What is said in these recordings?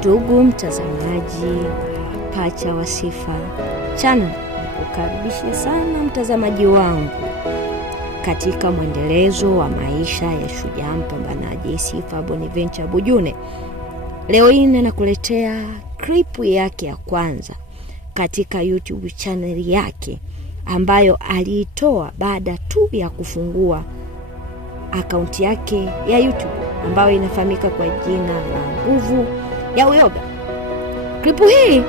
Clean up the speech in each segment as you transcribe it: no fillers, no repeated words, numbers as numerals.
Ndugu mtazamaji wa Pacha wa Sifa Channel, nikukaribisha sana mtazamaji wangu katika mwendelezo wa maisha ya shujaa mpambanaji Sifa Bonaventure Bujune. Leo hii nakuletea clip yake ya kwanza katika YouTube channel yake ambayo aliitoa baada tu ya kufungua akaunti yake ya YouTube ambayo inafahamika kwa jina la Nguvu ya Uyoga. Klipu hii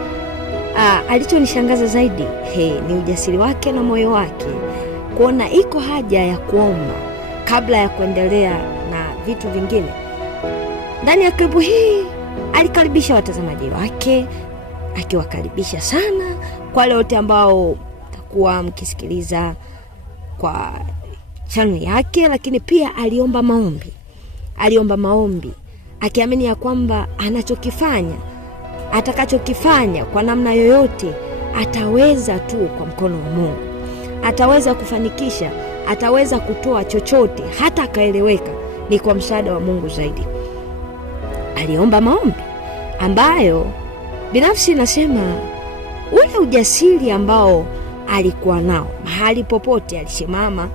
alichonishangaza zaidi ni ujasiri wake na moyo wake kuona iko haja ya kuomba kabla ya kuendelea na vitu vingine. Ndani ya klipu hii alikaribisha watazamaji wake, akiwakaribisha sana kwa wale wote ambao takuwa mkisikiliza kwa channel yake, lakini pia aliomba maombi akiamini ya kwamba anachokifanya, atakachokifanya kwa namna yoyote ataweza tu kwa mkono wa Mungu. Ataweza kufanikisha, ataweza kutoa chochote, hata akaeleweka ni kwa msaada wa Mungu zaidi. Aliomba maombi ambayo binafsi nasema ule ujasiri ambao alikuwa nao mahali popote alisimama,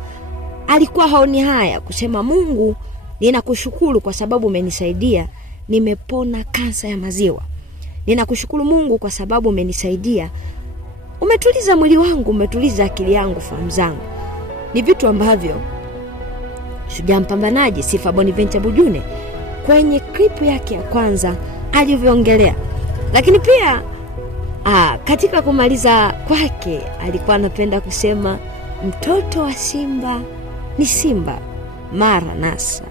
alikuwa haoni haya kusema, Mungu ninakushukuru kwa sababu umenisaidia, nimepona kansa ya maziwa. Ninakushukuru Mungu kwa sababu umenisaidia, umetuliza mwili wangu, umetuliza akili yangu, fahamu zangu. Ni vitu ambavyo shujaa mpambanaji Sifa Bonaventure Bujune kwenye klipu yake ya kwanza alivyoongelea. Lakini pia katika kumaliza kwake alikuwa anapenda kusema, mtoto wa Simba ni Simba mara nasa.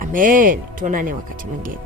Amen. Tuonane wakati mwingine.